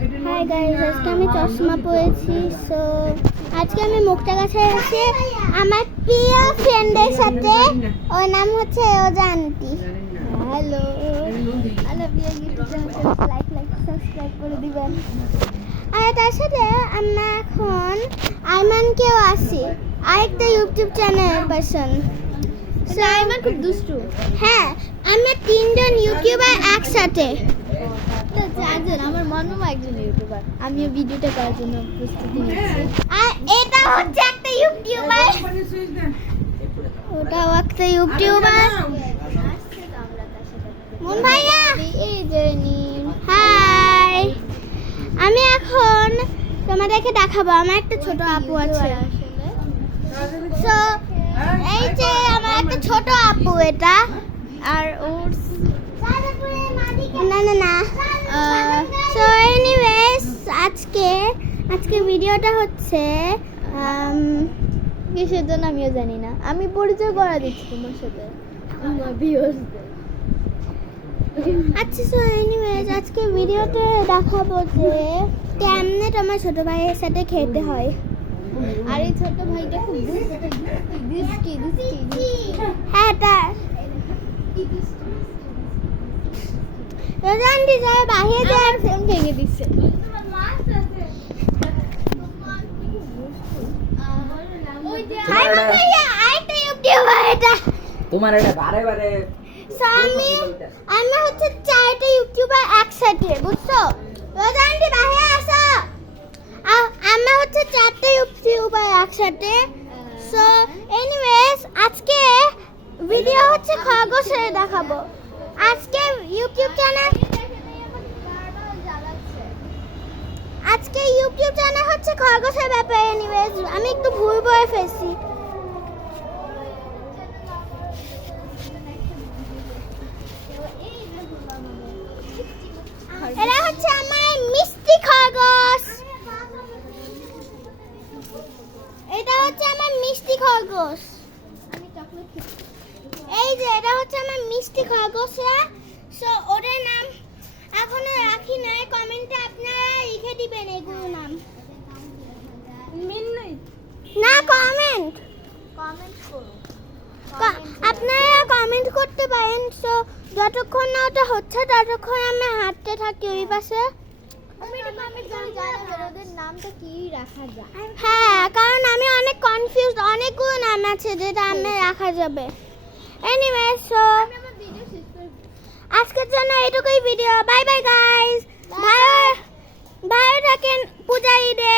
Hi guys, আজকে আমি চশমা পরেছি। সো আজকে আমি মুক্তা গাছে এসে আমার প্রিয় ফ্রেন্ডের সাথে, ওর নাম হচ্ছে অজান্তি। হ্যালো, হ্যালো প্রিয় ইউটিউব চ্যানেল, লাইক সাবস্ক্রাইব করে দিবেন। আর তার সাথে আমরা এখন আইমানকেও আসি, আরেকটা ইউটিউব চ্যানেল পার্সন। আইমান খুব দুষ্টু। হ্যাঁ, আমরা তিনজন ইউটিউবার একসাথে। আমার মনও একজন ইউটিউবার, আমিও ভিডিওটা করার জন্য প্রস্তুতি নিচ্ছি। আর এটা হচ্ছে একটা ইউটিউবার, ওটাও একটা ইউটিউবার। মন ভাইয়া, এই যে হাই। আমি এখন তোমাদেরকে দেখাবো আমার একটা ছোট আপু আছে। সো এই যে আমার একটা ছোট আপু, এটা আর ওর না সো এনিওয়েজ আজকে ভিডিওটা হচ্ছে কিসের জন্য আমিও জানি না। আমি পরিচয় করা দিচ্ছি তোমার সাথে আমার ভিউয়ার্সদের। আচ্ছা, সো এনিওয়েজ আজকে ভিডিওতে দেখাবো যে কেমনে তোমার ছোট ভাইয়ের সাথে খেতে হয়। আর এই ছোট ভাইটা খুব দুষ্টি। হ্যাঁ, রোজান্টি যায় বাইরে যায়, ফোন ভেঙে দিচ্ছে। তোমার এটা বারে বারে আমি হচ্ছে চারটা ইউটিউবার একসাথে, বুঝছো? রোজান্টি বাইরে আসো। আমরা হচ্ছে চারটা ইউটিউবার একসাথে। সো এনিওয়েজ আজকে ভিডিও হচ্ছে খরগোশের দেখাবো। আজকে ইউটিউব চ্যানেল হচ্ছে খরগোশের ব্যাপারে। এনিওয়েজ আমি একটু ভুল বলে ফেলছি। এরা হচ্ছে আমার মিষ্টি খরগোশ। এটা হচ্ছে আমার মিষ্টি খরগোশ। এই যে এটা হচ্ছে আমার মিষ্টি খরগোশরা। সো ওদের নাম এখনো রাখি নাই, কমেন্টে আপনারা লিখে দিবেন এগুলো নাম। না, কমেন্ট করুন, আপনারা কমেন্ট করতে পারেন। সো যতক্ষণ না ওটা হচ্ছে ততক্ষণ আমি হাঁটতে থাকি ওই পাশে। হ্যাঁ, কারণ আমি অনেক কনফিউজ, অনেকগুলো নাম আছে যেটা আমি রাখা যাবে। এনিওয়ে সো আজকের জন্য এটুকুই ভিডিও। বাই বাই গাইস, ভালো থাকেন, পূজা ঈদে।